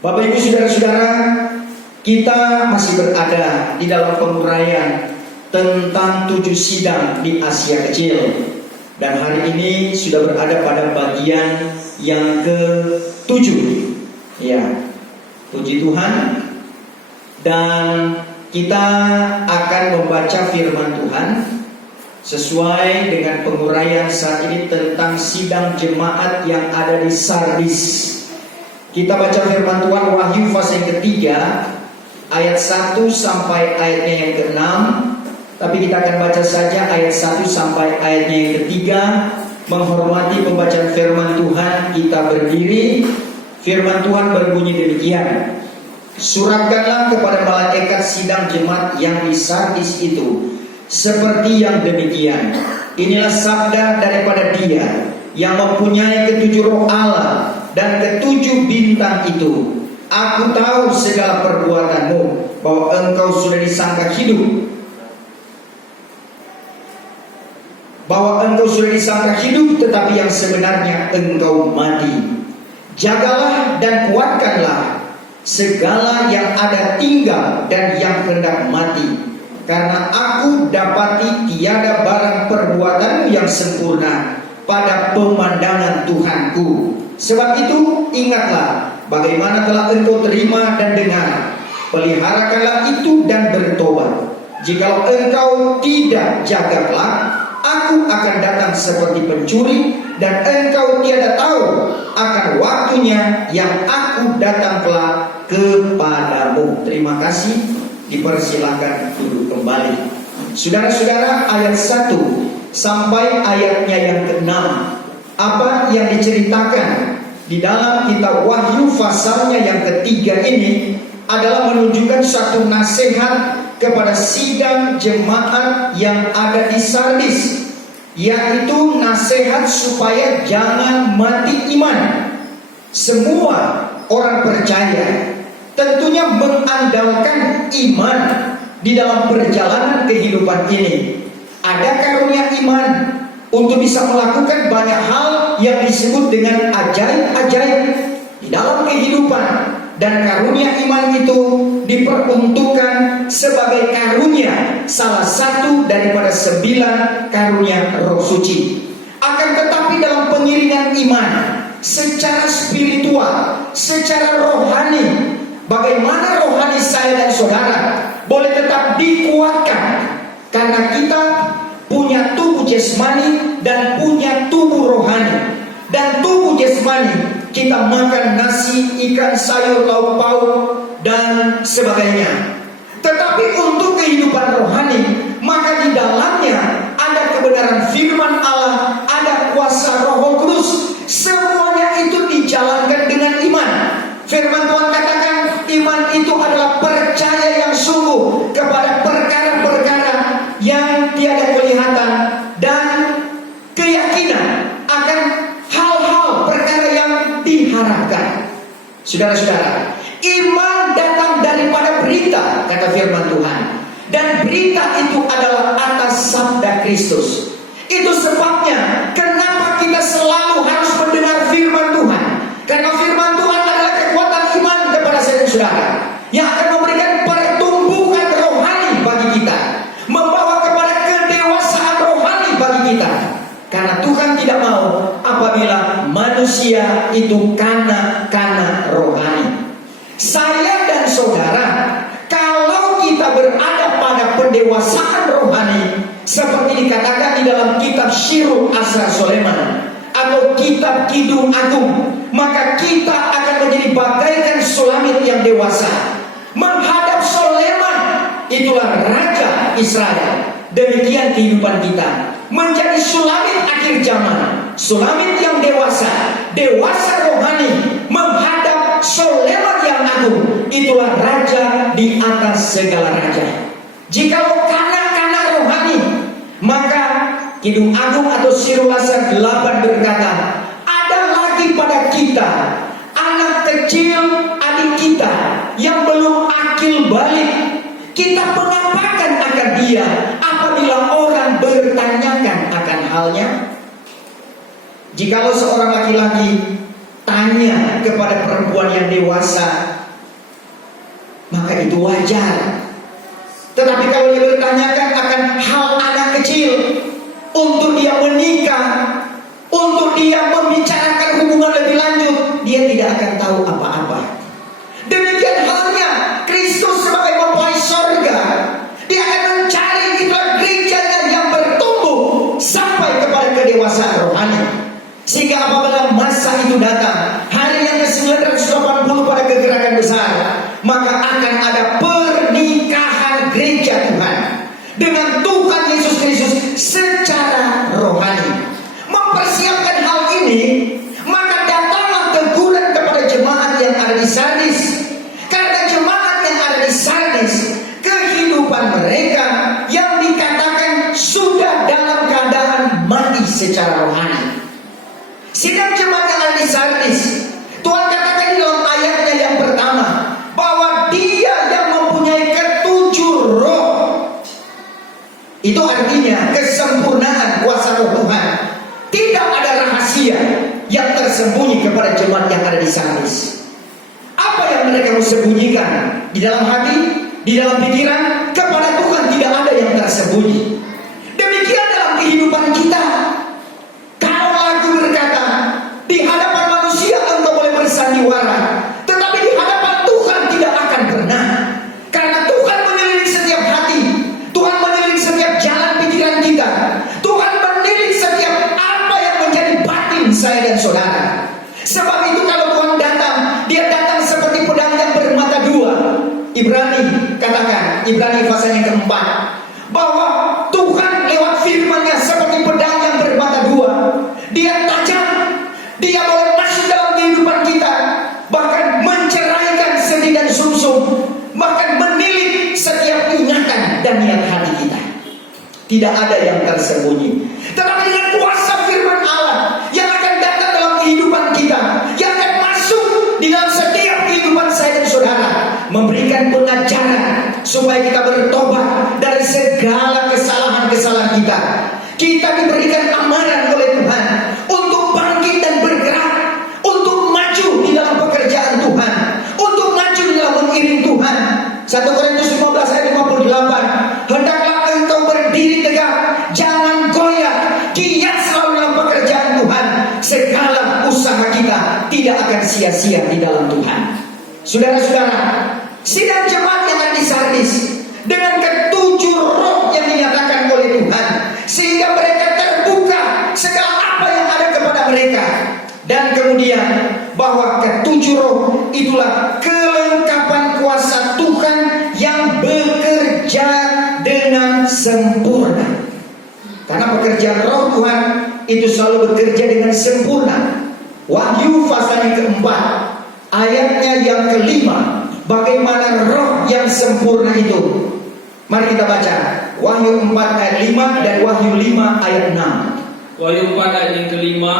Bapak Ibu Saudara-saudara, kita masih berada di dalam penguraian tentang 7 sidang di Asia Kecil. Dan hari ini sudah berada pada bagian yang ke-7. Ya, puji Tuhan. Dan kita akan membaca firman Tuhan sesuai dengan penguraian saat ini tentang sidang jemaat yang ada di Sardis. Kita baca firman Tuhan Wahyu pasal yang ketiga ayat 1 sampai ayatnya yang ke-6. Tapi kita akan baca saja ayat 1 sampai ayatnya yang ketiga. Menghormati pembacaan firman Tuhan, kita berdiri. Firman Tuhan berbunyi demikian: Suratkanlah kepada malaikat sidang jemaat yang di Sardis itu seperti yang demikian. Inilah sabda daripada Dia yang mempunyai ketujuh roh Allah dan ketujuh bintang itu. Aku tahu segala perbuatanmu, bahwa engkau sudah disangka hidup, tetapi yang sebenarnya engkau mati. Jagalah dan kuatkanlah segala yang ada tinggal dan yang hendak mati, karena aku dapati tiada barang perbuatanmu yang sempurna pada pemandangan Tuhanku. Sebab itu ingatlah bagaimana telah engkau terima dan dengar. Peliharakanlah itu dan bertobat. Jikalau engkau tidak jaga kelak, aku akan datang seperti pencuri, dan engkau tiada tahu akan waktunya yang aku datang kelak kepadamu. Terima kasih. Dipersilakan duduk kembali. Saudara-saudara, ayat 1 sampai ayatnya yang ke-6, apa yang diceritakan di dalam kitab Wahyu pasalnya yang ketiga ini adalah menunjukkan satu nasihat kepada sidang jemaat yang ada di Sardis, yaitu nasihat supaya jangan mati iman. Semua orang percaya tentunya mengandalkan iman di dalam perjalanan kehidupan ini. Ada karunia iman untuk bisa melakukan banyak hal yang disebut dengan ajaib-ajaib di dalam kehidupan. Dan karunia iman itu diperuntukkan sebagai karunia, salah satu daripada 9 karunia Roh Suci. Akan tetapi dalam pengiringan iman secara spiritual, secara rohani, bagaimana rohani saya dan saudara boleh tetap dikuatkan, karena kita punya tubuh jasmani dan punya tubuh rohani. Dan tubuh jasmani kita makan nasi, ikan, sayur, lauk pauk dan sebagainya. Tetapi untuk kehidupan rohani, maka di dalamnya ada kebenaran firman Allah, ada kuasa Roh Kudus. Semuanya itu dijalankan dengan iman. Firman Tuhan katakan iman itu adalah percaya yang sungguh kepada perkara-perkara yang tiada kelihatan, dan keyakinan akan hal-hal perkara yang diharapkan. Saudara-saudara, iman datang daripada berita, kata firman Tuhan. Dan berita itu adalah atas sabda Kristus. Itu sebabnya kenapa kita selalu harus mendengar firman Tuhan. Karena firman Tuhan adalah kekuatan iman kepada saudara, yang akan memberikan pertumbuhan rohani bagi kita, membawa kepada kedewasaan rohani bagi kita. Karena Tuhan tidak mau apabila manusia itu kanak-kanak rohani. Saya dan saudara, kalau kita berada pada pendewasaan rohani, seperti dikatakan di dalam kitab Syirul Asrar Soleman atau kitab Kidung Agung, maka kita akan menjadi bagaikan Sulamit yang dewasa menghadap Soleman. Itulah Raja Israel. Demikian kehidupan kita, menjadi Sulamit akhir zaman, Sulamit yang dewasa, dewasa rohani menghadap Soleman yang agung. Itulah Raja di atas segala raja. Jikalau kanak-kanak rohani, maka Kidung Agung atau Syirul Asrar 8 berkata, ada lagi pada kita anak kecil, adik kita yang belum akil balik. Kita penampakan akan dia apabila orang bertanyakan akan halnya. Jikalau seorang laki-laki tanya kepada perempuan yang dewasa, maka itu wajar. Tetapi kalau dia bertanyakan akan hal anak kecil, untuk dia menikah, untuk dia membicarakan hubungan lebih lanjut, dia tidak akan tahu apa-apa. Demikian halnya Kristus sebagai mempelai sorga, dia akan mencari itulah gerejanya yang bertumbuh sampai kepada kedewasaan rohani. Sehingga apabila masa itu datang, hari yang ke-980 pada kegerakan besar, maka akan ada pernikahan gereja Tuhan dengan Tuhan Yesus Kristus secara rohani. Mempersiapkan hal ini, maka datanglah teguran kepada jemaat yang ada di Sardis. Karena jemaat yang ada di Sardis, kehidupan mereka yang dikatakan sudah dalam keadaan mati secara rohani. Sidang jemaat yang ada di Sardis, Tuhan katakan di dalam ayatnya yang pertama bahwa Dia yang mempunyai ketujuh roh. Itu artinya kesempurnaan kuasa roh Tuhan. Tidak ada rahasia yang tersembunyi kepada jemaat yang ada di Sardis. Apa yang mereka mau sembunyikan di dalam hati, di dalam pikiran, kepada Tuhan tidak ada yang tersembunyi. Demikian dalam kehidupan kita. Kalau lagu berkata, di hadapan manusia engkau boleh bersandiwara, tetapi di hadapan Tuhan tidak akan pernah. Karena Tuhan menilik setiap hati, Tuhan menilik setiap jalan pikiran kita, Tuhan menilik setiap apa yang menjadi batin saya dan saudara. Sebab itu kalau Tuhan datang, Dia datang seperti pedang yang bermata dua. Ibrani katakan, Ibrani pasal yang keempat, bahwa Tuhan lewat firman-Nya seperti pedang yang bermata dua. Dia tajam, Dia boleh masuk dalam kehidupan kita, bahkan menceraikan sendi dan sumsum, bahkan menilik setiap ingatan dan niat hati kita. Tidak ada yang tersembunyi. Tetapi dengan kuasa firman Allah yang akan datang dalam kehidupan kita, yang akan masuk di dalam setiap kehidupan saya dan saudara, memberikan pengajaran supaya kita bertobat dari segala kesalahan-kesalahan kita. Kita diberikan amanan oleh Tuhan untuk bangkit dan bergerak, untuk maju di dalam pekerjaan Tuhan, untuk maju di dalam mengiring Tuhan. 1 Korintus 15 ayat 58, hendaklah engkau berdiri tegak, jangan goyah, giat selalu dalam pekerjaan Tuhan. Segala usaha kita tidak akan sia-sia di dalam Tuhan. Saudara-saudara, sidang jemaat yang ada di Sardis dengan ketujuh roh yang dinyatakan oleh Tuhan, sehingga mereka terbuka segala apa yang ada kepada mereka. Dan kemudian bahwa ketujuh roh itulah kelengkapan kuasa Tuhan yang bekerja dengan sempurna. Karena pekerjaan roh Tuhan itu selalu bekerja dengan sempurna. Wahyu pasal yang keempat, ayatnya yang kelima, bagaimana roh yang sempurna itu. Mari kita baca Wahyu 4 ayat 5 dan Wahyu 5 ayat 6. Wahyu 4 ayat yang kelima,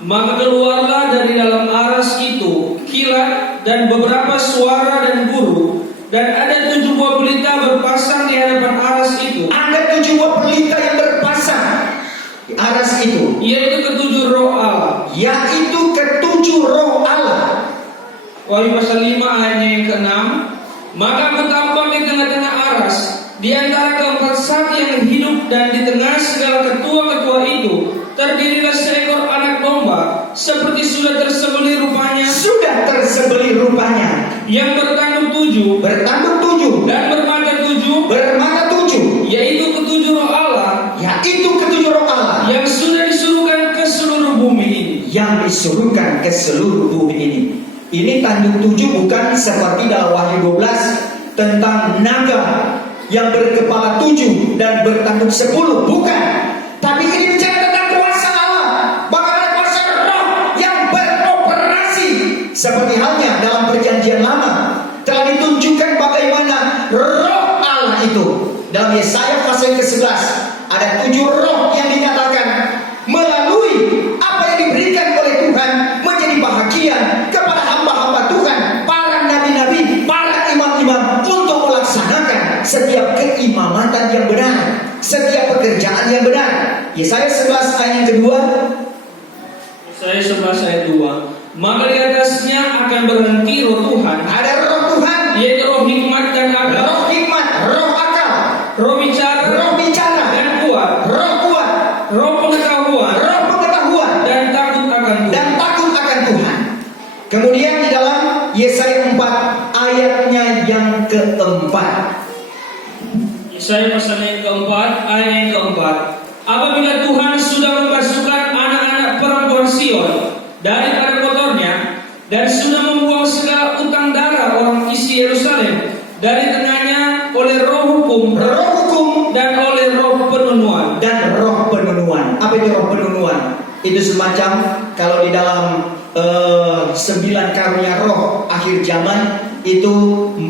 maka keluarlah dari dalam aras itu kilat dan beberapa suara dan guru, dan ada 7 buah pelita berpasang di hadapan aras itu. Ada 7 buah pelita yang berpasang di aras itu, yaitu ketujuh roh Allah. yaitu ketujuh roh Allah. Wahyu pasal 5 ayatnya yang ke-6, maka aku tampak di tengah-tengah aras, di antara keempat saksi yang hidup, dan di tengah segala ketua-ketua itu terdirilah seekor anak domba, seperti sudah tersembelih rupanya. Sudah tersembelih rupanya, yang bertanduk 7, dan bermata 7, yaitu ketujuh roh Allah, yaitu ketujuh roh Allah yang sudah disuruhkan ke seluruh bumi ini. Ini tanduk 7 bukan seperti dalam Wahyu 12 tentang naga yang berkepala 7 dan bertanduk 10, bukan. Tapi ini bicara tentang kuasa Allah, bagaimana kuasa roh yang beroperasi. Seperti halnya dalam perjanjian lama telah ditunjukkan bagaimana roh Allah itu. Dalam Yesaya pasal ke-11 ada 7 roh yang dinyatakan melalui apa yang diberikan oleh Tuhan menjadi bahagian kepada hamba-hamba Tuhan, para nabi-nabi, para imam-imam, untuk melaksanakan setiap keimamatan yang benar, setiap pekerjaan yang benar. Yesaya 11 ayat yang kedua. Yesaya 11 ayat 2. maka di atasnya akan berhenti roh Tuhan, Ada roh Tuhan, yaitu roh hikmat dan akal, roh hikmat, roh akal, roh bicara dan kuat, roh kuat, roh pengetahuan roh pengetahuan, dan takut akan Tuhan. dan takut akan Tuhan. Kemudian di dalam Yesaya 4 ayatnya yang keempat. Yesaya pasal yang keempat, ayat yang keempat. Apabila Tuhan sudah membasuhkan anak-anak perempuan Sion daripada kotornya, dan sudah membuang segala utang darah orang isi Yerusalem dari tengahnya oleh roh hukum dan oleh roh penunuan. Dan roh penunuan. Apa itu roh penunuan? Itu semacam kalau di dalam 9 karunia roh akhir zaman itu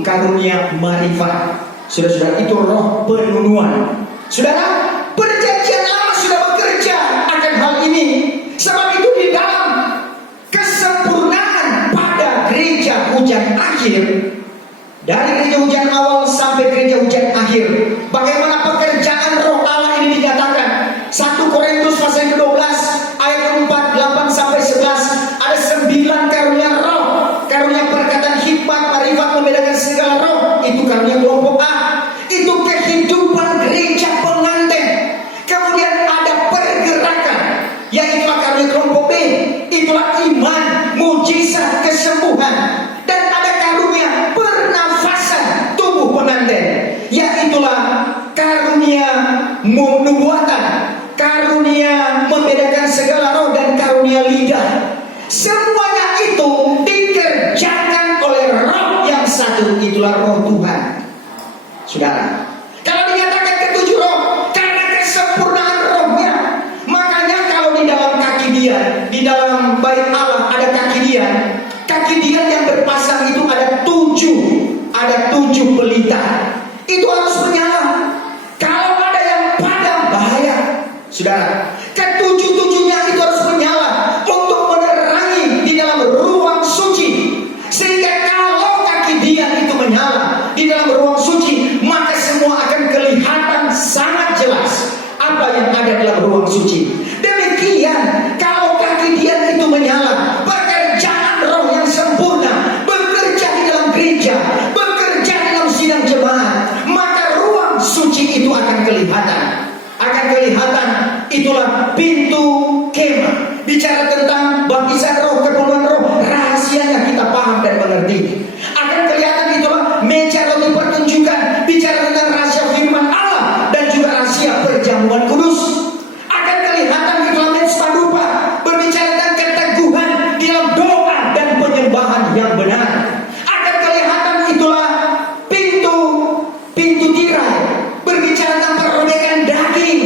karunia marifat. Saudara-saudara, itu roh penunuan. Saudara, perjanjian lama sudah bekerja akan hal ini. Sebab itu di dalam kesempurnaan pada gereja hujan akhir, dari gereja hujan awal sampai gereja hujan akhir, bagaimana pekerjaan roh Allah ini dinyatakan. 1 Korintus pasal ke-12 ayat 4, 8 sampai 11. Ada 9 karunia roh. Karunia perkataan hikmat, marifat, membedakan segala roh, itu karunia kelompok A. Itu kehidupan gereja pengantin. Kemudian ada pergerakan, yaitu karunia kelompok B. Itulah iman, mujizat, kesembuhan. Dan ada karunia pernafasan tubuh pengantin, yaitulah karunia nubuatan, karunia membedakan segala roh, dan karunia lidah. Semuanya itu dikerjakan oleh roh yang satu, itulah roh Tuhan. Saudara, kalau dinyatakan ketujuh roh karena kesempurnaan rohnya, makanya kalau di dalam kaki dia, di dalam bait Allah ada kaki dia. Kaki dia yang berpasang itu ada 7 pelita. Itu harus menyala. Kalau ada yang padam, bahaya. Saudara, ketujuh-tujuhnya itu harus menyala untuk menerangi di dalam ruang suci. Sehingga kalau kaki dia itu menyala di dalam ruang suci, maka semua akan kelihatan sangat jelas apa yang ada dalam ruang suci. Demikian kalau kaki dia itu menyala, pekerjaan roh yang sempurna bekerja di dalam gereja, bekerja di dalam sidang jemaat, maka ruang suci itu akan kelihatan. Itulah pintu kemah. Bicara tentang baptisan roh, kepenuhan roh, rahasianya kita paham dan mengerti. Akan kelihatan itulah meja roti pertunjukan. Bicara tentang rahasia firman Allah dan juga rahasia perjamuan kudus. Akan kelihatan itulah mezbah dupa, berbicara tentang keteguhan di dalam doa dan penyembahan yang benar. Akan kelihatan itulah pintu tirai, berbicara tentang perobekan daging.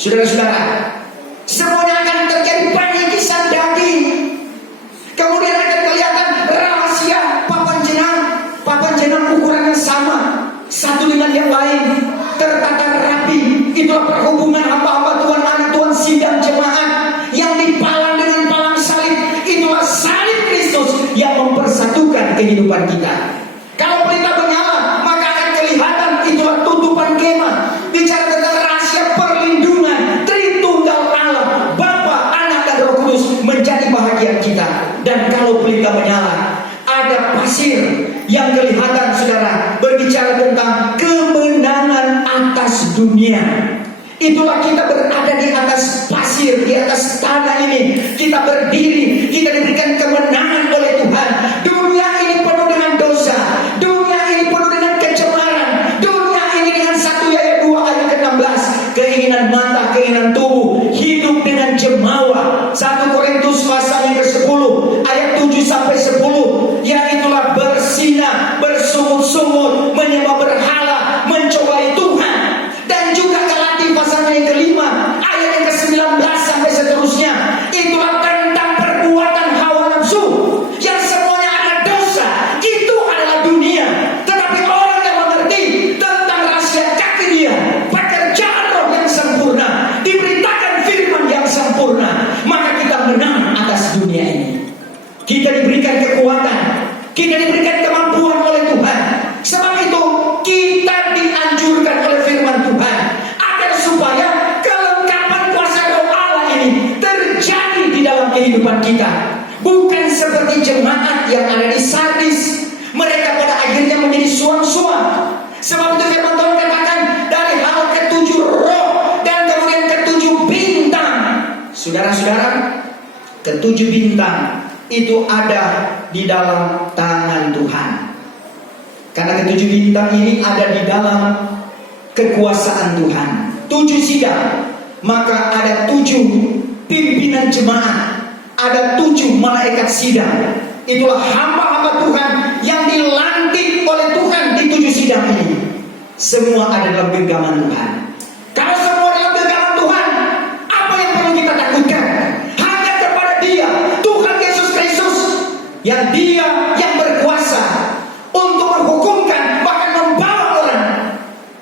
Saudara-saudara, semuanya akan terjadi penyikisan daging. Kemudian akan kelihatan rahasia papan jenang ukuran yang sama, satu dengan yang lain, tertata rapi. Itulah perhubungan hamba-hamba Tuhan, anak Tuhan, sidang jemaat yang dipalang dengan palang salib. Itulah salib Kristus yang mempersatukan kehidupan kita. Kalau pelita menyala, maka akan kelihatan itulah tutupan kemah. Bicara tentang rahasia perlindungan Tritunggal Allah, Bapa, Anak, dan Roh Kudus menjadi bahagian kita. Dan kalau pelita menyala, ada pasir yang kelihatan, saudara, berbicara tentang kemenangan atas dunia. Itulah kita berada di atas pasir, di atas tanah ini. Kita berdiri, kita diberikan kemenangan oleh Tuhan. Dunia ini penuh dengan dosa, dunia ini penuh dengan kecemaran, dunia ini dengan 1 ayat 2 ayat ke-16, keinginan mata, keinginan tubuh, hidup dengan jemawa. 1 Korintus pasal yang ke-10 ayat 7 sampai 10, yaitulah bersinah, bersungut-sungut, menyembah berhala, mencobai Tuhan. Dan juga Galatia pasal yang ke-5 ayat yang ke-19 sampai seterusnya, itulah tentang perbuatan hawa nafsu yang semuanya ada dosa. Itu adalah dunia. Tetapi orang yang mengerti tentang rahasia kaki dia, pekerjaan roh yang sempurna, diberitakan firman yang sempurna, maka kita menang atas dunia ini. Kita diberikan kekuatan, kita diberikan kemampuan oleh Tuhan. Sebab itu kita dianjurkan oleh firman Tuhan agar supaya kelengkapan kuasa roh Allah ini terjadi di dalam kehidupan kita. Bukan seperti ketujuh bintang itu ada di dalam tangan Tuhan. Karena ketujuh bintang ini ada di dalam kekuasaan Tuhan. 7 sidang, maka ada 7 pimpinan jemaat, ada 7 malaikat sidang. Itulah hamba-hamba Tuhan yang dilantik oleh Tuhan di 7 sidang ini. Semua ada dalam genggaman Tuhan. Kalau semua dalam genggaman Tuhan, apa yang perlu kita takutkan? Hanya kepada Dia, Tuhan Yesus Kristus, yang Dia yang berkuasa untuk menghukumkan, bahkan membawa orang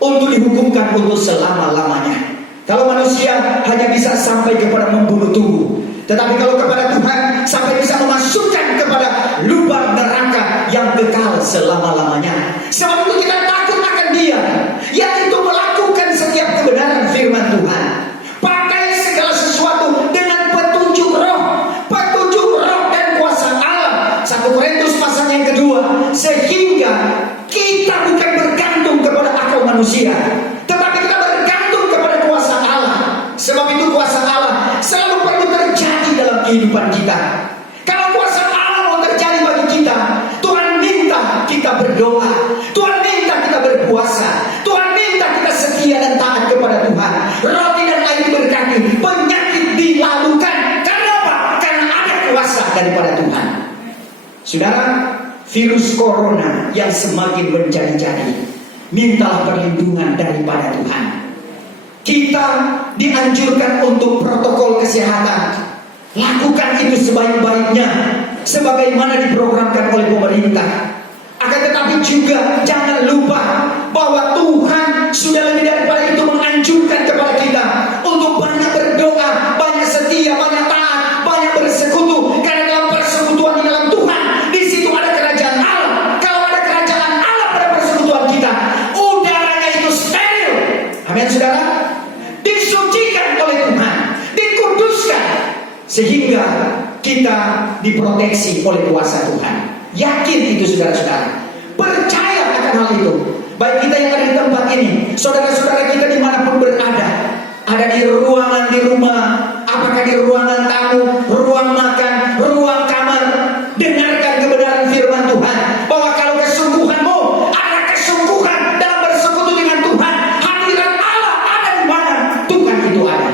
untuk dihukumkan untuk selama-lamanya. Kalau manusia hanya bisa sampai kepada membunuh tubuh, tetapi kalau kepada Tuhan sampai bisa memasukkan kepada lubang neraka yang kekal selama-lamanya. Sebab itu kita takut akan Dia, yaitu melakukan setiap kebenaran firman Tuhan. Pakai segala sesuatu dengan petunjuk roh dan kuasa Allah. 1 Korintus pasal yang kedua. Sehingga kita bukan bergantung kepada akal manusia, tetapi kita bergantung kepada kuasa Allah. Sebab itu kuasa Allah selalu perlu terjadi dalam kehidupan kita. Kalau kuasa Allah mau terjadi bagi kita, Tuhan minta kita berdoa, Tuhan minta kita berpuasa, Tuhan minta kita setia dan taat kepada Tuhan. Roti dan air diberkati, penyakit dilalukan. Karena apa? Karena ada kuasa daripada Tuhan. Saudara, virus corona yang semakin menjadi-jadi, mintalah perlindungan daripada Tuhan. Kita dianjurkan untuk protokol kesehatan. Lakukan itu sebaik-baiknya, sebagaimana diprogramkan oleh pemerintah. Akan tetapi juga jangan lupa bahwa Tuhan sudah lebih daripada itu menganjurkan kepada kita untuk banyak berdoa, banyak setia, banyak taat, banyak bersekutu. Karena dalam persekutuan di dalam Tuhan, di situ ada kerajaan Allah. Kalau ada kerajaan Allah pada persekutuan kita, udaranya itu steril. Amin, saudara. Disucikan oleh Tuhan, dikuduskan, sehingga kita diproteksi oleh kuasa Tuhan. Yakin itu saudara-saudara, percaya akan hal itu. Baik kita yang ada di tempat ini, saudara-saudara kita dimanapun berada, ada di ruangan di rumah, apakah di ruangan tamu, ruang makan, ruang kamar, dengarkan kebenaran firman Tuhan, bahwa kalau kesungguhanmu ada kesungguhan dalam bersekutu dengan Tuhan, hadirat Allah ada di mana Tuhan itu ada.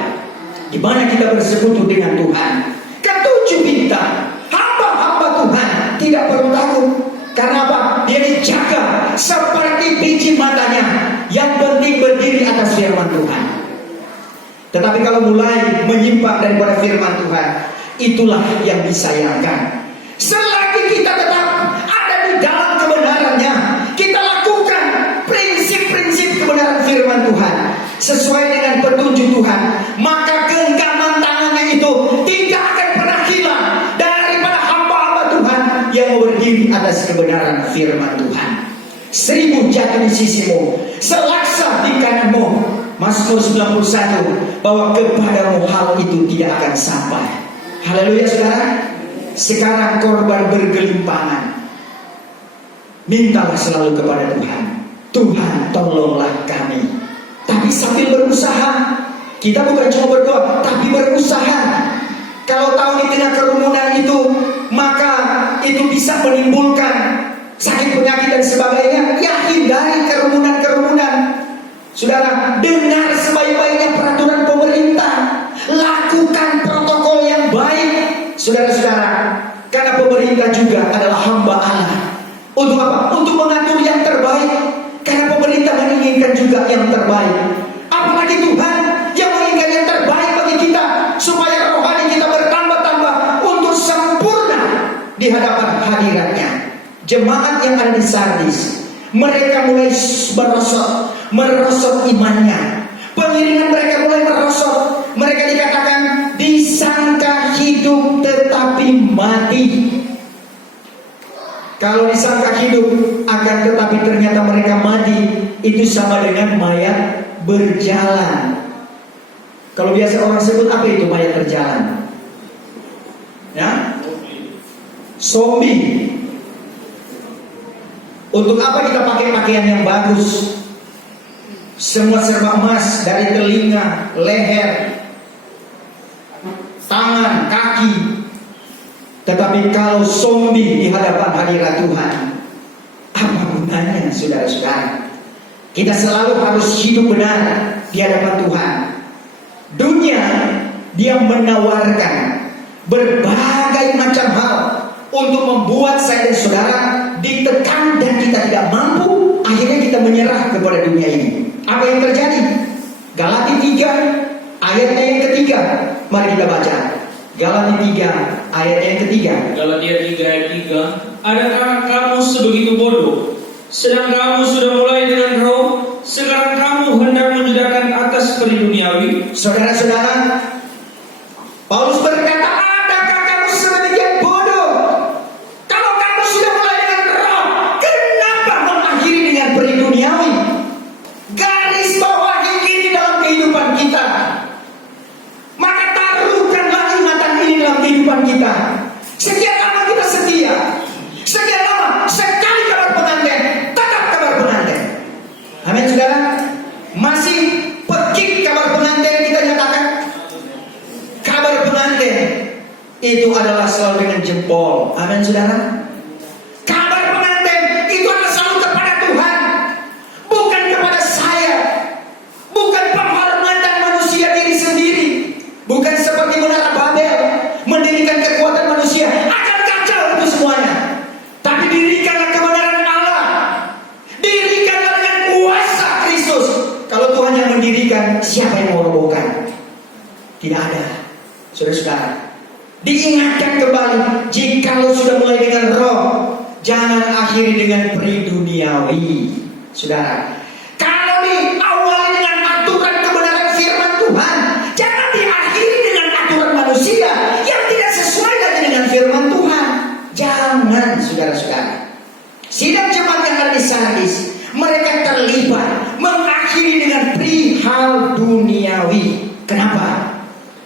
Di mana kita bersekutu dengan Tuhan. Ketujuh bintang, hamba-hamba Tuhan tidak perlu takut. Karena apa? Dia dijaga seperti biji matanya. Yang penting berdiri atas firman Tuhan. Tetapi kalau mulai menyimpang daripada firman Tuhan, itulah yang disayangkan. Selagi kita tetap ada di dalam kebenarannya, kita lakukan prinsip-prinsip kebenaran firman Tuhan sesuai dengan petunjuk Tuhan, maka genggaman tangannya itu tidak akan pernah hilang daripada hamba-hamba Tuhan yang berdiri atas kebenaran firman Tuhan. 1000 jatuh di sisimu, selaksa di kananmu. Mazmur 91, bahwa kepadamu hal itu tidak akan sampai. Haleluya saudara. Sekarang korban bergelimpangan, mintalah selalu kepada Tuhan. Tuhan tolonglah kami. Tapi sambil berusaha, kita bukan cuma berdoa, tapi berusaha. Kalau tahu di tengah kerumunan itu, maka itu bisa menimbulkan sakit penyakit dan sebagainya, ya hindari kerumunan-kerumunan. Saudara, dengar sebaik-baiknya peraturan pemerintah, lakukan protokol yang baik, saudara-saudara. Karena pemerintah juga adalah hamba Allah. Untuk apa? Untuk mengatur yang terbaik. Karena pemerintah menginginkan juga yang terbaik. Apalagi Tuhan yang menginginkan yang terbaik bagi kita, supaya rohani kita bertambah-tambah untuk sempurna di hadapan hadiratnya. Jemaat yang ada di Sardis, mereka mulai merosot imannya. Pengiringan mereka mulai merosot. Mereka dikatakan disangka hidup tetapi mati. Kalau disangka hidup akan tetapi ternyata mereka mati, itu sama dengan mayat berjalan. Kalau biasa orang sebut apa itu mayat berjalan? Ya? Zombie. Untuk apa kita pakai pakaian yang bagus? Semua serba emas, dari telinga, leher, tangan, kaki. Tetapi kalau zombie di hadapan hadirat Tuhan, apa gunanya saudara-saudara? Kita selalu harus hidup benar di hadapan Tuhan. Dunia, dia menawarkan berbagai macam hal untuk membuat saya dan saudara ditekan dan kita tidak mampu. Akhirnya kita menyerah kepada dunia ini. Apa yang terjadi? Galati 3 ayatnya yang ketiga. Mari kita baca. Galati 3 ayat yang ketiga. Galatia 3 ayat 3. Adakah kamu sebegitu bodoh? Sedang kamu sudah mulai dengan roh, sekarang kamu hendak menjudahkan atas perduniawi. Saudara-saudara, Paulus berkata, adakah kamu sedemikian bodoh? Kalau kamu sudah mulai dengan roh, kenapa mengakhiri dengan perduniawi? Garis bawahi ini dalam kehidupan kita. Maka taruhkanlah ingatan ini dalam kehidupan kita. Sekian lama kita setia, sekian lama sekali kabar pengantin, tetap kabar pengantin. Amin saudara. Masih pekik kabar pengantin kita nyatakan. Kabar pengantin itu adalah selalu dengan jempol. Amin saudara. Kabar pengantin itu adalah selalu kepada Tuhan, bukan kepada saya, bukan penghormatan manusia diri sendiri, bukan seperti menara Babel mendirikan kekuatan manusia akan kacau itu semuanya. Tapi dirikanlah kebenaran Allah, dirikanlah dengan kuasa Kristus. Kalau Tuhan yang mendirikan, siapa yang mau robohkan? Tidak ada. Saudara-saudara, diingatkan kembali, jikalau sudah mulai dengan roh, jangan akhiri dengan priduniawi. Saudara, kalau diawali dengan aturan kebenaran firman Tuhan, jangan diakhiri dengan aturan manusia yang tidak sesuai lagi dengan firman Tuhan. Jangan, saudara-saudara. Sidang jemaat yang ada di Sardis, mereka terlibat mengakhiri dengan perihal duniawi. Kenapa?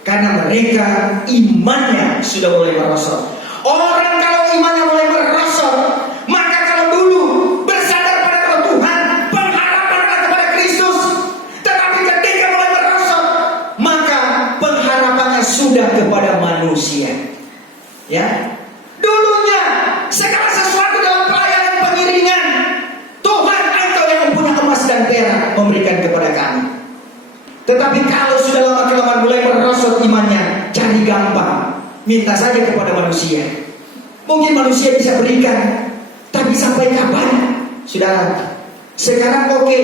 Karena mereka imannya sudah mulai merosot. Orang kalau imannya mulai merosot, maka kalau dulu bersandar pada roh Tuhan, pengharapannya kepada Kristus. Tetapi ketika mulai merosot, maka pengharapannya sudah kepada manusia. Ya, dulunya segala sesuatu dalam pelayanan pengiringan, Tuhan Engkau yang mempunyai emas dan perak memberikan kepada kami. Tetapi kalau sudah lama-kelamaan mulai merosot imannya, cari gampang, minta saja kepada manusia. Mungkin manusia bisa berikan, tapi sampai kapan? Saudara, sekarang oke,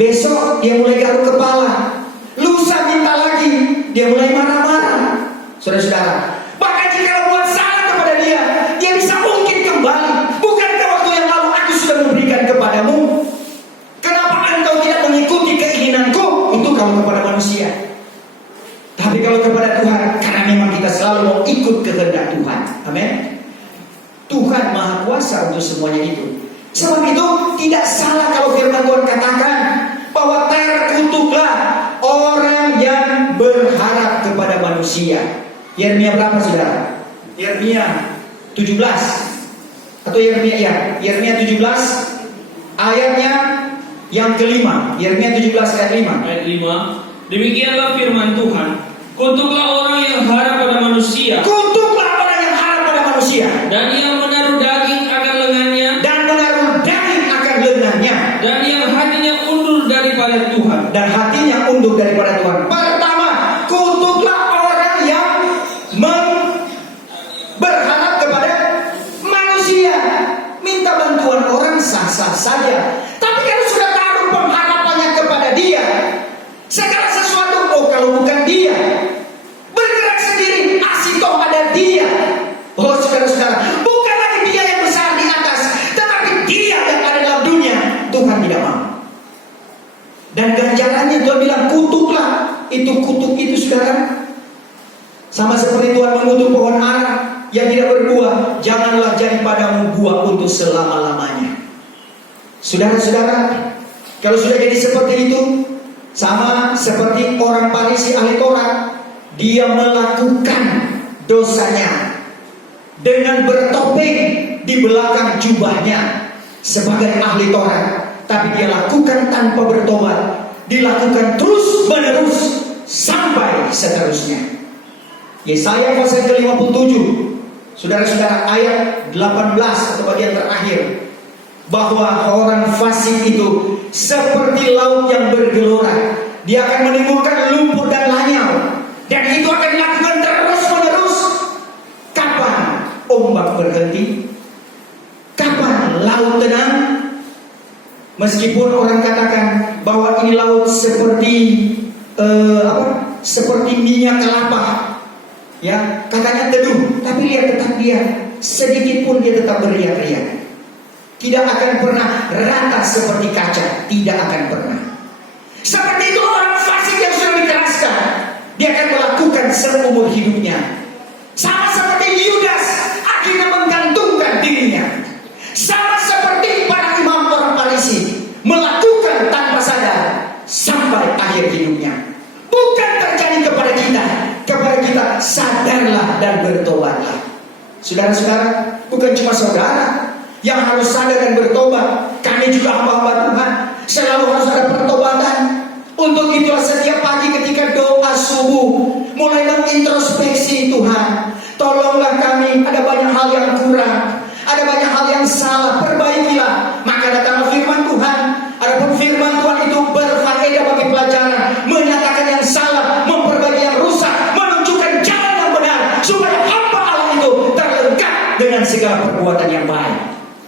besok dia mulai garuk kepala, lusa minta lagi, dia mulai marah-marah. Saudara-saudara, bahkan jika buat salah kepada dia bisa ungkit kembali. Bukankah waktu yang lalu aku sudah memberikan kepadamu? Kenapa engkau tidak mengikuti keinginanku? Itu kalau kepada manusia. Tapi kalau kepada Tuhan, karena memang kita selalu mau ikut kehendak Tuhan. Amin. Tuhan Maha Kuasa untuk semuanya itu. Sebab itu tidak salah kalau firman Tuhan katakan bahwa terkutuklah orang yang berharap kepada manusia. Yeremia berapa saudara? Yeremia 17 atau Yeremia 17 ayatnya yang kelima. Yeremia 17 ayat 5. Ayat 5. Demikianlah firman Tuhan. Kutuklah orang yang harap pada manusia. Kutuklah orang yang harap pada manusia. Dan yang menaruh daging akan lengannya. Dan menaruh daging akan lengannya. Dan yang hatinya undur daripada Tuhan. Dan hatinya undur daripada Tuhan. Pertama, kutuklah orang yang berharap kepada manusia. Minta bantuan orang sah-sah saja. Tapi kalau sudah taruh pengharapannya kepada dia, segala sesuatu, oh kalau bukan dia, bergerak sendiri, asik toh ada dia. Oh saudara-saudara, bukan lagi dia yang besar di atas, tetapi dia yang ada dalam dunia. Tuhan tidak mau. Dan ganjarannya Tuhan bilang kutuklah. Itu kutuk itu saudara, sama seperti Tuhan mengutuk pohon ara yang tidak berbuah. Janganlah jadi padamu buah untuk selama-lamanya. Saudara-saudara, kalau sudah jadi seperti itu, sama seperti orang Farisi ahli Taurat, dia melakukan dosanya dengan bertopeng di belakang jubahnya sebagai ahli Taurat, tapi dia lakukan tanpa bertobat, dilakukan terus menerus sampai seterusnya. Yesaya pasal ke-57 Saudara-saudara, ayat 18 atau bagian terakhir, bahwa orang fasik itu seperti laut yang bergelora. Dia akan menimbulkan lumpur dan lanyau, dan itu akan dilakukan terus-menerus. Kapan ombak berhenti? Kapan laut tenang? Meskipun orang katakan bahwa ini laut seperti seperti minyak kelapa, ya, katanya teduh, tapi lihat tetap dia sedikit pun dia tetap beriak-riak. Tidak akan pernah rata seperti kaca, tidak akan pernah. Seperti itu orang fasik yang sudah dikeraskan, dia akan melakukan seumur hidupnya. Sama seperti Yudas akhirnya menggantungkan dirinya. Sama seperti para imam orang Farisi melakukan tanpa sadar sampai akhir hidupnya. Bukan terjadi kepada kita. Kepada kita, sadarlah dan bertobatlah. Saudara-saudara, bukan cuma saudara yang harus sadar dan bertobat. Kami juga hamba-hamba Tuhan selalu harus ada pertobatan. Untuk itulah setiap pagi ketika doa subuh mulai mengintrospeksi, Tuhan, tolonglah kami, ada banyak hal yang kurang, ada banyak hal yang salah, perbaikilah. Maka datanglah firman Tuhan. Adapun firman Tuhan itu berfaedah bagi pelajaran, menyatakan yang salah, memperbaiki yang rusak, menunjukkan jalan yang benar, supaya hamba Allah itu terlengkap dengan segala perbuatan yang baik.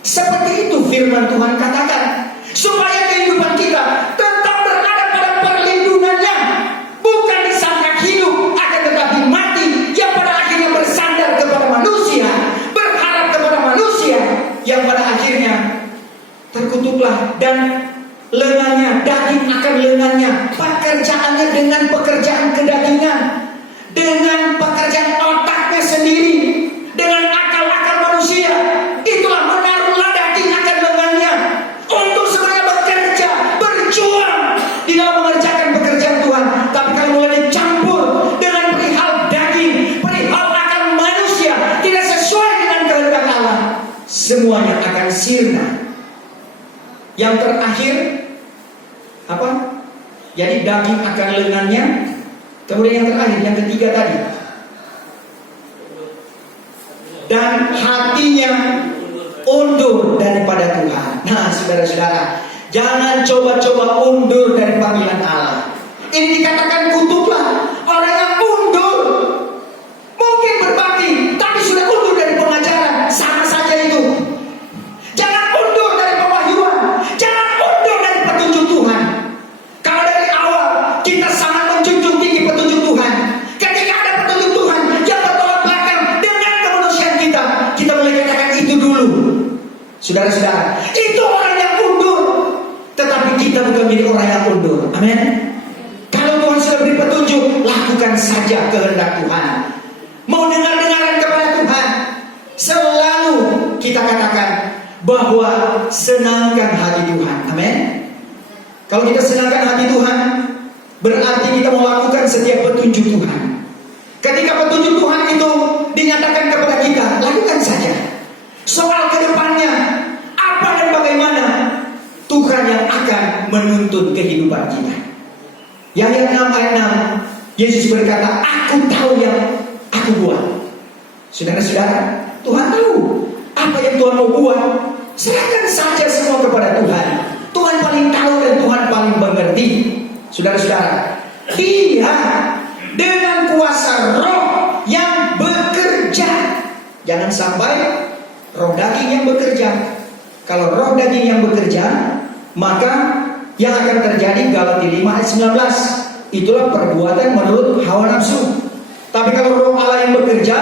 Seperti itu firman Tuhan katakan, supaya kehidupan kita tetap berada pada perlindungannya, bukan disangka hidup akan tetapi mati, yang pada akhirnya bersandar kepada manusia, berharap kepada manusia, yang pada akhirnya terkutuklah dan lengannya, daging akan lengannya, pekerjaannya dengan pekerjaan kedagingan, dengan pekerjaan otaknya sendiri, dengan akal-akal manusia. Itulah menaruhlah daging akan lengannya untuk sebenarnya bekerja, berjuang di dalam mengerjakan pekerjaan Tuhan. Tapi kalau mulai dicampur dengan perihal daging, perihal akal manusia, tidak sesuai dengan kehendak Allah, semuanya akan sirna. Yang terakhir apa? Jadi daging akan lengannya. Kemudian yang terakhir, yang ketiga tadi, dan hatinya undur daripada Tuhan. Nah, saudara-saudara, jangan coba-coba undur dari panggilan Allah. Ini dikatakan kutuklah orang yang undur. Mungkin berbakti, tapi sudah undur dari pengajaran, sama saja itu. Jangan undur dari pewahyuan, jangan undur dari petunjuk Tuhan. Kalau dari awal kita sangat menjunjung tinggi petunjuk Tuhan, ketika ada petunjuk Tuhan yang bertolak belakang dengan kemanusiaan kita, kita boleh katakan itu dulu. Saudara-saudara, itu orang yang undur. Tetapi kita bukan menjadi orang yang undur. Amin. Kalau Tuhan sudah beri petunjuk, lakukan saja kehendak Tuhan. Mau dengar-dengaran kepada Tuhan, selalu kita katakan bahwa senangkan hati Tuhan. Amin. Kalau kita senangkan hati Tuhan, berarti kita melakukan setiap petunjuk Tuhan. Ketika petunjuk Tuhan itu dinyatakan kepada kita, lakukan saja. Soal kedepannya, apa dan bagaimana, Tuhan yang akan menuntun kehidupan kita. Yang 6 ayat 6, Yesus berkata, aku tahu yang aku buat. Saudara-saudara, Tuhan tahu apa yang Tuhan mau buat. Serahkan saja semua kepada Tuhan. Tuhan paling tahu dan Tuhan paling mengerti. Saudara-saudara, Dia dengan kuasa roh yang bekerja. Jangan sampai roh daging yang bekerja. Kalau roh daging yang bekerja, maka yang akan terjadi Galatia 5 ayat 19, itulah perbuatan menurut hawa nafsu. Tapi kalau roh Allah yang bekerja,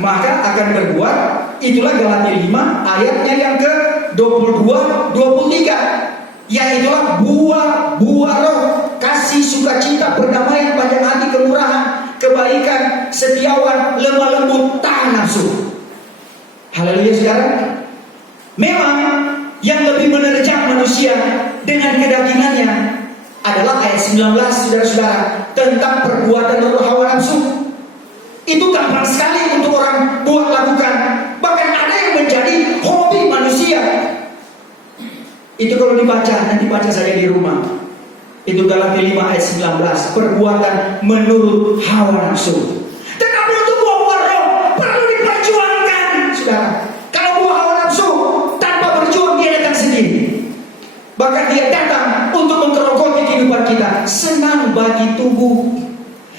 maka akan berbuat, itulah Galatia 5 ayatnya yang ke 22-23, yaitulah buah-buah roh: kasih, sukacita, perdamaian, panjang hati, kemurahan, kebaikan, setiawan, lemah lembut, tahan nafsu. Haleluya, saudara. Memang yang lebih menerjang manusia dengan kedagingannya adalah ayat 19, saudara-saudara, tentang perbuatan menurut hawa nafsu. Itu gampang sekali untuk orang buat lakukan. Bahkan ada yang menjadi hobi manusia. Itu kalau dibaca, nanti baca saja di rumah. Itu Galatia 5 ayat 19, perbuatan menurut hawa nafsu. Tetapi untuk buah-buah roh perlu diperjuangkan. Bahkan dia datang untuk menggerogoti kehidupan kita. Senang bagi tubuh,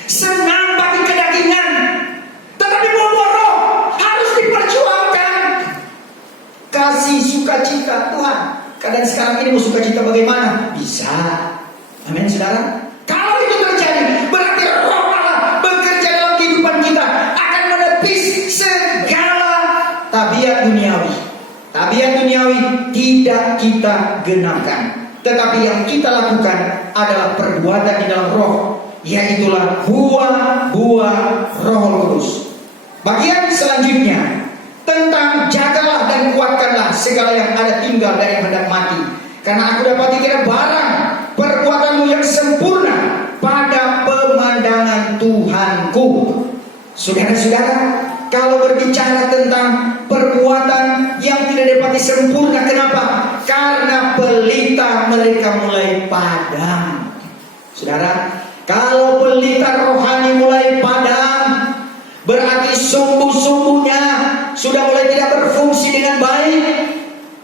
senang bagi kedagingan, tetapi buah roh harus diperjuangkan. Kasih sukacita Tuhan. Kadang sekarang ini mau sukacita bagaimana? Bisa. Amin saudara. Kalau itu terjadi, berarti roh Allah bekerja dalam kehidupan kita, akan menepis segala tabiat duniawi. Tabiat duniawi tidak kita genapkan, tetapi yang kita lakukan adalah perbuatan di dalam roh, yaitulah buah-buah Roh Kudus. Bagian selanjutnya tentang jagalah dan kuatkanlah segala yang ada tinggal dan yang hendak mati, karena aku dapati tidak barang perbuatanmu yang sempurna pada pemandangan Tuhanku. Saudara-saudara, kalau berbicara tentang perbuatan yang tidak dapat sempurna, kenapa? Karena pelita mereka mulai padam. Saudara, kalau pelita rohani mulai padam, berarti sumbu-sumbunya sudah mulai tidak berfungsi dengan baik.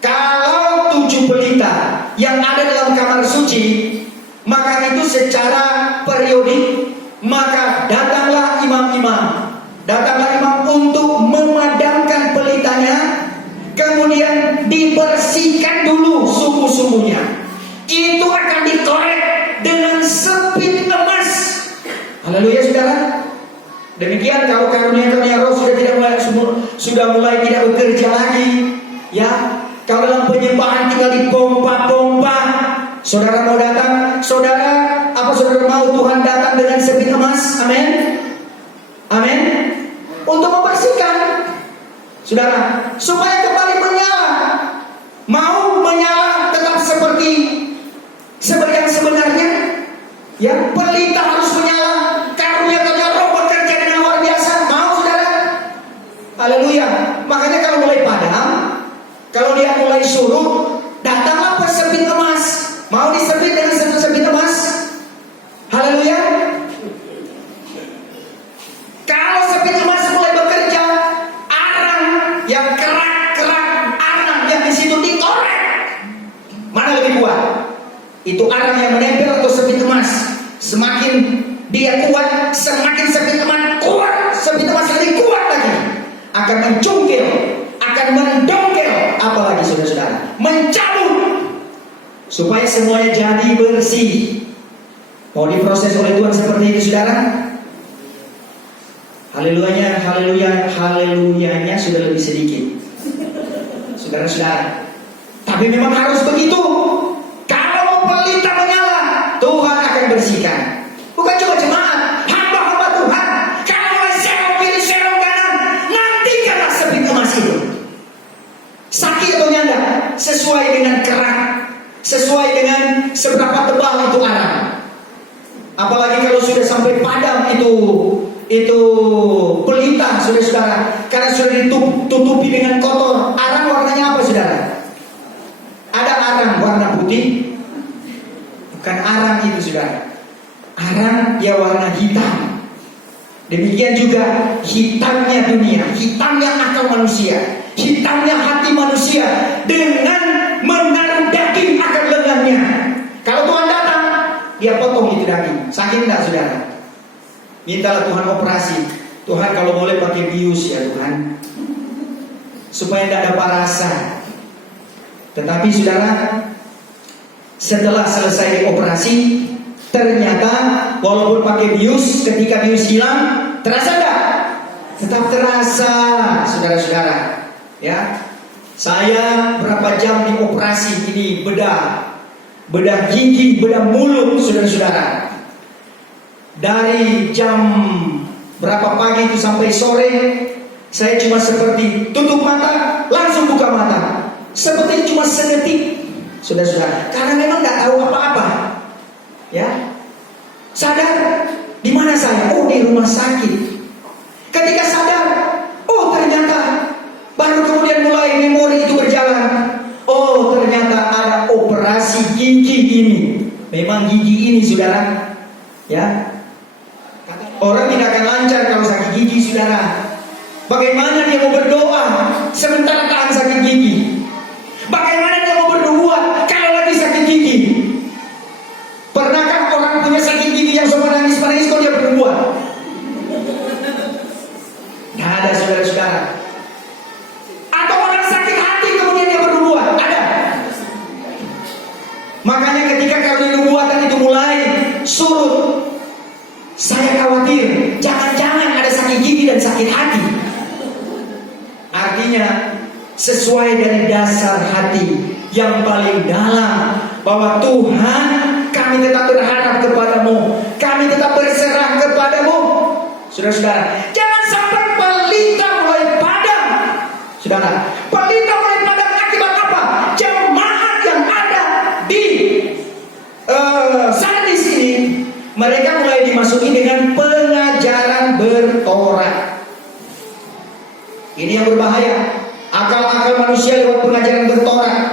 Kalau 7 pelita yang ada dalam kamar suci, maka itu secara periodik, maka datanglah imam-imam. Datanglah imam untuk memadamkan pelitanya, kemudian dibersihkan dulu sumbu-sumbunya. Itu akan dikorek dengan sepit emas. Haleluya saudara. Demikian kalau karunia-karunia roh sudah mulai tidak bekerja lagi, ya. Kalau dalam penyembahan tinggal dipompa-pompa. Saudara mau datang, saudara mau Tuhan datang dengan sepit emas? Amin. Amin. Untuk membersihkan, saudara, supaya kembali menyala. Mau menyala tetap seperti yang sebenarnya, ya. Pelita harus menyala. Karunia roh bekerja dengan luar biasa. Mau saudara? Haleluya. Makanya kalau mulai padam, kalau dia mulai surut, datanglah pesepit emas. Mau disepit dengan sepit emas? Haleluya. Kalau sepit emas mulai bekerja, arang yang kerak-kerak, arang yang di situ dikorek, mana lebih kuat? Itu arang yang menempel atau sepit emas? Semakin dia kuat, semakin sepit emas kuat, sepit emas lebih kuat lagi, akan mencungkil, akan mendongkel, apalagi saudara-saudara, mencabut, supaya semuanya jadi bersih. Mau diproses oleh Tuhan seperti itu saudara? Haleluyanya sudah lebih sedikit, saudara-saudara. Tapi memang harus begitu. Kalau pelita menyala, Tuhan akan bersihkan. Bukan cuma jemaat, hamba-hamba Tuhan. Kalau serong kiri, serong kanan, nantikanlah sepit emas itu. Sakit atau nyanda, sesuai dengan kerak, sesuai dengan seberapa tebal itu arang. Apalagi kalau sudah sampai padam itu pelita, saudara-saudara, karena sudah ditutupi dengan kotor. Arang warnanya apa, saudara? Ada arang warna putih, bukan arang itu, saudara. Arang ya warna hitam. Demikian juga hitamnya dunia, hitamnya akal manusia, hitamnya hati manusia dengan menaruh daging akan lengannya. Kalau Tuhan datang, dia potong itu daging. Sakit enggak, saudara? Mintalah Tuhan operasi. Tuhan kalau boleh pakai bius ya Tuhan, supaya tidak ada parasa. Tetapi saudara, setelah selesai operasi, ternyata walaupun pakai bius, ketika bius hilang, terasa enggak? Tetap terasa, saudara-saudara. Ya, saya berapa jam di operasi ini, bedah gigi, bedah mulut, saudara-saudara. Dari jam berapa pagi itu sampai sore, saya cuma seperti tutup mata, langsung buka mata, seperti cuma sedetik, saudara-saudara. Karena memang nggak tahu apa-apa, ya. Sadar, di mana saya? Oh, di rumah sakit. Ketika sadar, oh ternyata baru kemudian mulai memori itu berjalan. Oh, ternyata ada operasi gigi ini. Memang gigi ini, saudara, ya. Orang tidak akan lancar kalau sakit gigi, saudara. Bagaimana dia mau berdoa sementara tahan sakit gigi? Bagaimana dia mau berdoa kalau lagi sakit gigi? Makanya ketika karunia nubuatan itu mulai surut, saya khawatir jangan-jangan ada sakit gigi dan sakit hati. Artinya sesuai dari dasar hati yang paling dalam, bahwa Tuhan, kami tetap berharap kepadamu, kami tetap berserah kepadamu. Saudara-saudara, jangan sampai pelita mulai padam. Saudara, pelita mulai padam akibat apa? Jemaat yang ada di Sardis ini, mereka mulai dimasuki dengan pengajaran bertorat. Ini yang berbahaya. Akal-akal manusia lewat pengajaran bertorat.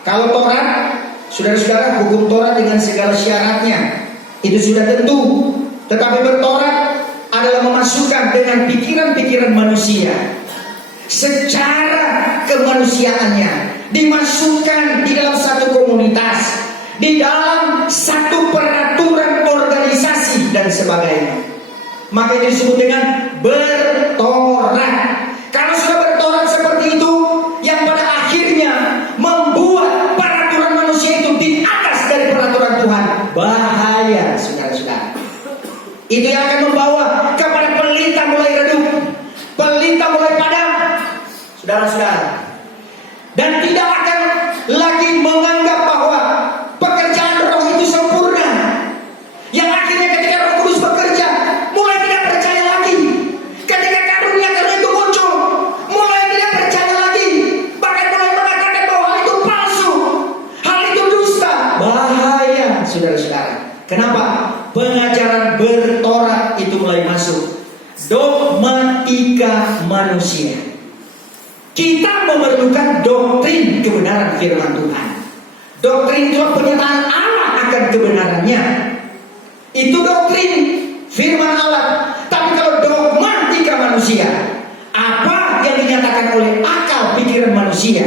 Kalau Torat, saudara-saudara, hukum Torat dengan segala syaratnya itu sudah tentu. Tetapi bertorat adalah memasukkan dengan pikiran-pikiran manusia secara kemanusiaannya, dimasukkan di dalam satu komunitas, di dalam satu peraturan organisasi dan sebagainya. Maka itu disebut dengan bertorat. Kalau sudah bertorat seperti itu, yang pada akhirnya membuat peraturan manusia itu di atas dari peraturan Tuhan, bahaya, saudara-saudara. Itu yang akan membawa kepada pelita mulai redup, pelita mulai padam, saudara-saudara. Dan tidak akan lagi menganggap bahwa pekerjaan roh itu sempurna. Yang akhirnya ketika Roh Kudus bekerja, mulai tidak percaya lagi. Ketika karunia itu muncul, mulai tidak percaya lagi. Bahkan mulai mengatakan bahwa hal itu palsu, hal itu dusta. Bahaya, saudara-saudara. Kenapa? Pengajaran bertorat itu mulai masuk. Dogmatika manusia. Kita memerlukan doktrin kebenaran firman Tuhan. Doktrin itu pernyataan Allah akan kebenarannya. Itu doktrin firman Allah. Tapi kalau dogmatika manusia, apa yang dinyatakan oleh akal pikiran manusia,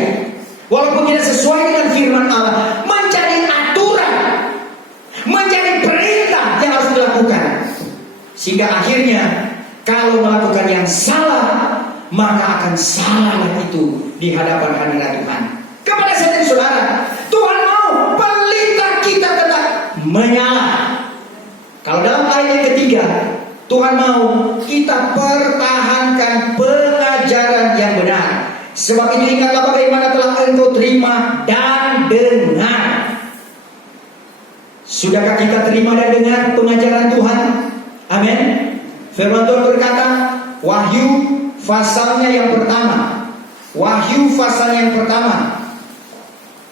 walaupun tidak sesuai dengan firman Allah, menjadi aturan, menjadi perintah yang harus dilakukan. Sehingga akhirnya kalau melakukan yang salah, maka akan salah itu di hadapan hadirat Tuhan. Kepada saudara saudara, Tuhan mau pelita kita tetap menyala. Kalau dalam ayat yang ketiga, Tuhan mau kita pertahankan pengajaran yang benar. Sebab itu ingatlah bagaimana telah engkau terima dan dengar. Sudahkah kita terima dan dengar pengajaran Tuhan? Amin. Firman Tuhan berkata, Wahyu pasalnya yang pertama. Wahyu pasal yang pertama.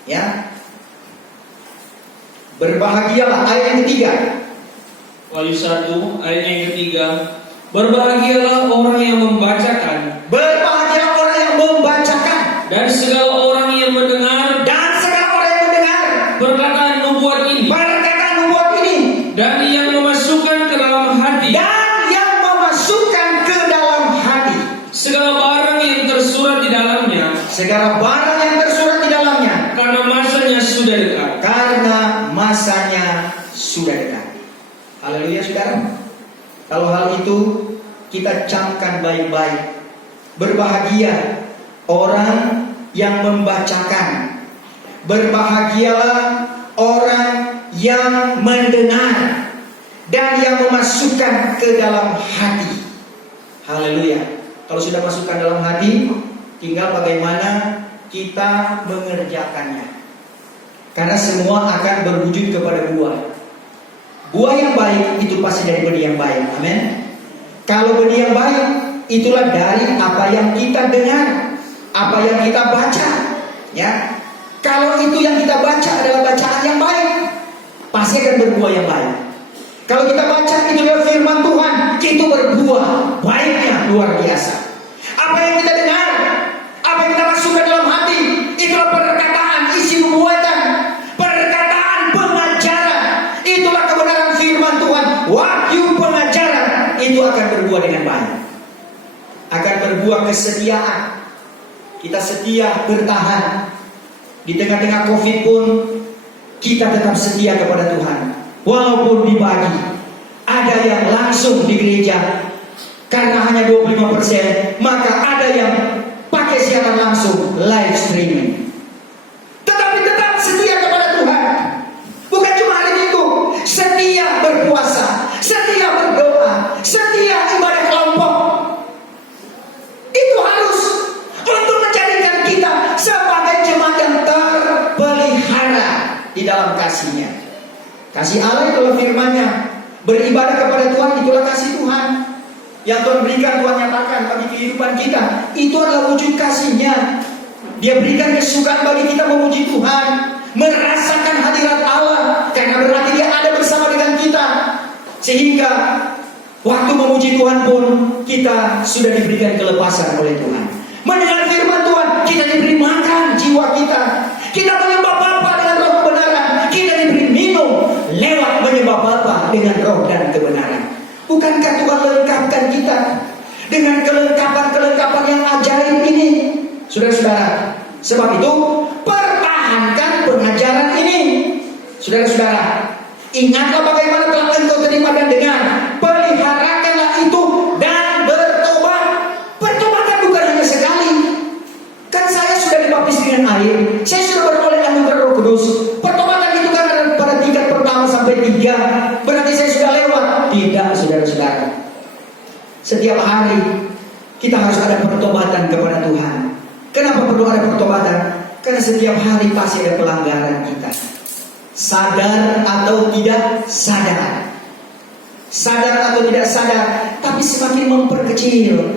Ya. Berbahagialah, ayat yang ketiga. Wahyu 1 ayat yang ketiga. Berbahagialah orang yang membacakan. Berbahagialah orang yang membacakan. Dan segala orang yang mendengar. Dan segala orang yang mendengar Perkataan nubuat ini. perkataan nubuat ini. Dan yang memasukkan ke dalam hati. Dan yang memasukkan ke dalam hati Segala barang yang tersurat di dalamnya. segala barang yang tersurat di dalamnya. Karena masanya sudah dekat. Karena masanya sudah dekat. Haleluya, saudara. Kalau hal itu kita camkan baik-baik. Berbahagia orang yang membacakan. Berbahagialah orang yang mendengar dan yang memasukkan ke dalam hati. Haleluya. Kalau sudah masukkan dalam hati, tinggal bagaimana kita mengerjakannya. Karena semua akan berwujud kepada buah. Buah yang baik itu pasti dari benih yang baik. Amin. Kalau benih yang baik, itulah dari apa yang kita dengar, apa yang kita baca. Ya. Kalau itu yang kita baca adalah bacaan yang baik, pasti akan berbuah yang baik. Kalau kita baca itu adalah firman Tuhan, itu berbuah baiknya luar biasa. Apa yang kita dengar, apa yang kita masukkan dalam hati, itulah perkataan isi nubuatan, perkataan pengajaran, itulah kebenaran firman Tuhan. Wahyu pengajaran itu akan berbuah dengan baik, akan berbuah kesetiaan. Kita setia bertahan di tengah-tengah COVID pun, kita tetap setia kepada Tuhan. Walaupun dibagi, ada yang langsung di gereja karena hanya 25%, maka ada yang pakai siaran langsung live streaming. Tetapi tetap setia kepada Tuhan. di dalam kasih-Nya. Kasih Allah itulah firman-Nya. Beribadah kepada Tuhan itulah kasih Tuhan. Yang Tuhan berikan, Tuhan nyatakan bagi kehidupan kita. Itu adalah wujud kasih-Nya. Dia berikan kesukaan bagi kita memuji Tuhan, merasakan hadirat Allah, karena berarti Dia ada bersama dengan kita. Sehingga waktu memuji Tuhan pun kita sudah diberikan kelepasan oleh Tuhan. Mendengar firman Tuhan, kita diberi makan jiwa kita. Kita menyembah Bapa dengan roh kebenaran. Kita diberi minum lewat menyembah Bapa dengan roh dan kebenaran. Bukankah Tuhan lengkapkan kita dengan kelengkapan-kelengkapan yang ajaib ini? Saudara-saudara, sebab itu pertahankan pengajaran ini. Saudara-saudara, ingatlah bagaimana telah engkau terima dan dengar. Peliharakanlah itu dan bertobat. Pertobatan bukan hanya sekali. Kan saya sudah dibaptis dengan air, saya sudah beroleh anugerah Roh Kudus. Pertobatan itu kan ada pada tingkat pertama sampai 3. Berarti saya sudah lewat. Tidak, saudara-saudara. Setiap hari kita harus ada pertobatan kepada Tuhan. Kenapa perlu ada pertobatan? Karena setiap hari pasti ada pelanggaran kita. Sadar atau tidak sadar. Sadar atau tidak sadar. Tapi semakin memperkecil.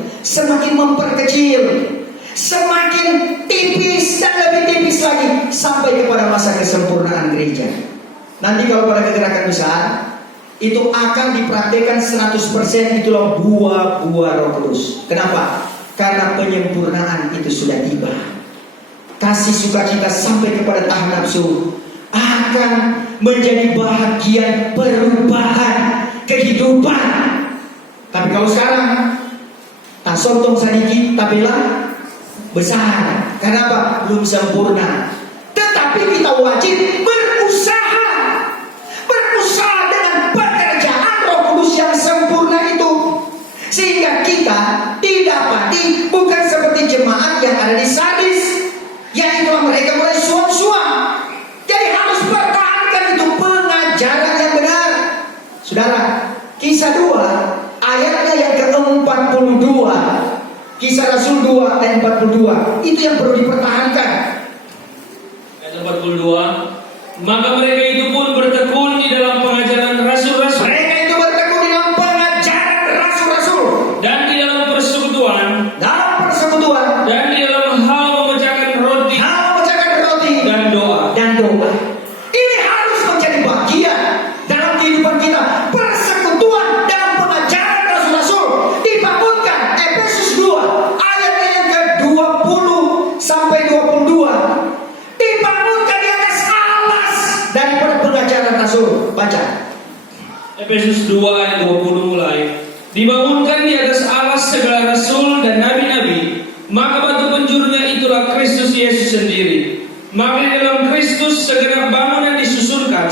Semakin tipis dan lebih tipis lagi. Sampai kepada masa kesempurnaan gereja. Nanti kalau pada kegerakan besar, itu akan dipraktikkan 100%. Itulah buah-buah Roh Kudus. Kenapa? Karena penyempurnaan itu sudah tiba. Kasih sukacita sampai kepada tahap nafsu akan menjadi bahagian perubahan kehidupan. Tapi kalau sekarang tak sontong sedikit tapi lah besar. Kenapa? Belum sempurna. Tetapi kita wajib berusaha dengan pekerjaan Roh Kudus yang sempurna itu. Sehingga kita didapati bukan seperti jemaat yang ada di Sardis, yang itulah mereka mulai suam-suam. Jadi harus pertahankan itu pengajaran yang benar. Saudara, Kisah 2 ayatnya yang ke-42, Kisah Rasul 2 ayat 42, itu yang perlu dipertahankan. Ayat 42, maka mereka itu pun bertekun di dalam pengajaran rasul-rasul. Mereka itu bertekun di dalam pengajaran rasul-rasul Dan di dalam persekutuan. Dan di dalam hal memecahkan roti. Dan doa. Ini harus menjadi bagian dalam kehidupan kita. Persekutuan dalam pengajaran rasul-rasul dibangunkan. Efesus 2 ayat yang ke-20 sampai 22 dibangunkan di atas alas daripada pengajaran rasul. Baca Efesus 2 ayat 20 mulai. Dibangunkan di atas alas segala rasul dan nabi-nabi, maka batu penjurunya itulah Kristus Yesus sendiri. Maka di dalam Kristus segenap bangunan disusunkan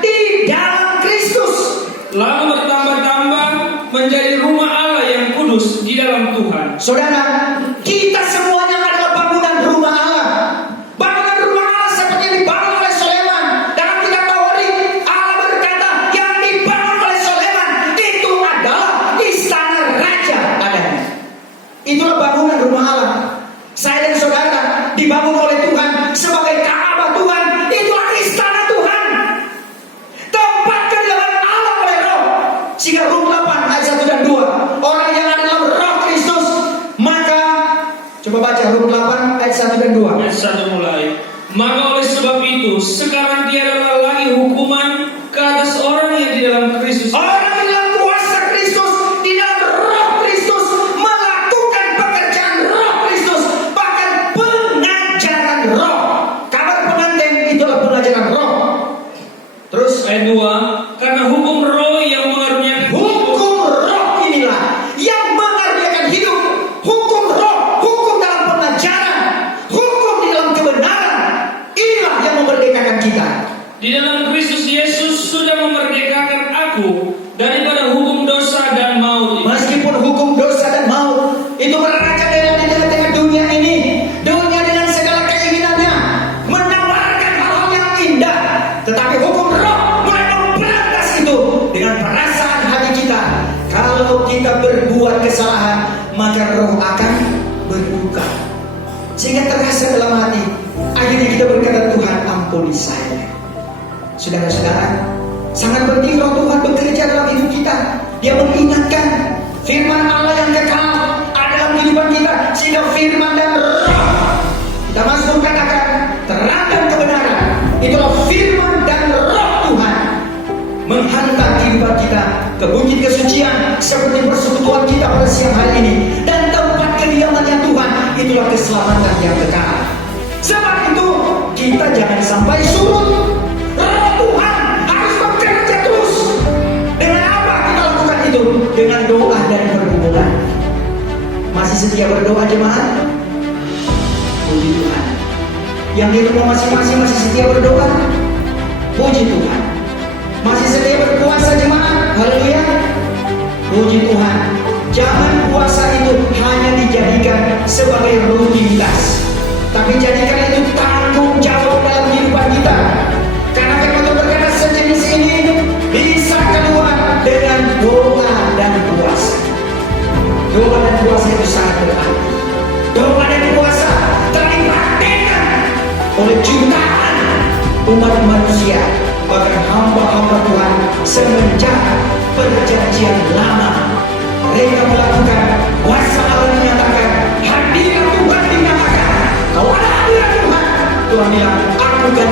di dalam Kristus, lalu bertambah-tambah menjadi rumah Allah yang kudus di dalam Tuhan. Saudara, kita semuanya adalah bangunan rumah Allah. Bangunan rumah Allah seperti yang dibangun oleh Soleman. Dalam kitab Taurat, Allah berkata yang dibangun oleh Soleman itu adalah istana raja adanya. Itulah bangunan rumah Allah. Saya dan saudara dibangun oleh Tuhan sebagai Ka'bah Tuhan. Itulah istana Tuhan. Tempat kediaman Allah oleh Roh. Sehingga Rum 8 ayat 1 dan 2. Orang yang ada dalam Roh Kristus, maka coba baca Rum 8 ayat 1 dan 2. Ayat 1 mulai. Maka oleh sebab itu sekarang tiadalah lagi hukuman ke atas orang yang di dalam Kristus. Orang yang dalam kuasa Kristus, di dalam Roh Kristus, melakukan pekerjaan Roh Kristus, bahkan pengajaran Roh. Kabar pengantin itulah pengajaran Roh. Terus Ayat 2, karena hukum roh yang mengaruniakan hukum Roh inilah yang mengaruniakan hidup. Hukum Roh, hukum dalam pengajaran, hukum di dalam kebenaran, inilah yang memerdekakan kita. di dalam Kristus Yesus sudah memerdekakan aku daripada hukum dosa dan maut. Meskipun hukum dosa dan maut itu merajalela di tengah-tengah dunia ini, dunia dengan segala keinginannya menawarkan hal-hal yang indah, tetapi hukum Roh mulai memberantas itu dengan perasaan hati kita. Kalau kita berbuat kesalahan, maka Roh akan berduka. sehingga terasa dalam hati. Akhirnya kita berkata, Tuhan ampuni saya. Saudara-saudara, sangat penting roh Tuhan bekerja dalam hidup kita. Dia mengingatkan firman Allah yang kekal ada dalam kehidupan kita, sehingga firman dan roh, kita Mazmur katakan, terang dan kebenaran, itulah firman dan roh Tuhan menghantar kehidupan kita ke bukit kesucian seperti persekutuan kita pada siang hari ini, dan tempat kediamannya Tuhan itulah keselamatan yang kekal. Sebab itu kita jangan sampai surut. Roh Tuhan harus bekerja terus. Dengan apa kita lakukan itu? Dengan doa dan perhubungan. Masih setia berdoa jemaat? Puji Tuhan. Yang di rumah masing-masing masih setia berdoa? Puji Tuhan. Masih setia berpuasa jemaat? Haleluya. Puji Tuhan. Jangan puasa itu hanya dijadikan sebagai rutinitas, tapi jadikan itu tanggung jawab dalam kehidupan kita. Karena firman berkata sejenis ini bisa keluar dengan doa dan puasa. Doa dan puasa itu sangat berarti. Doa dan puasa telah dipraktikkan oleh jutaan umat manusia, bahkan hamba-hamba Tuhan semenjak perjanjian lama. Mereka melakukan kuasa Allah dinyatakan, hadirat Tuhan dinyatakan. Kalau ada hadirat Tuhan, Tuhan bilang, aku gak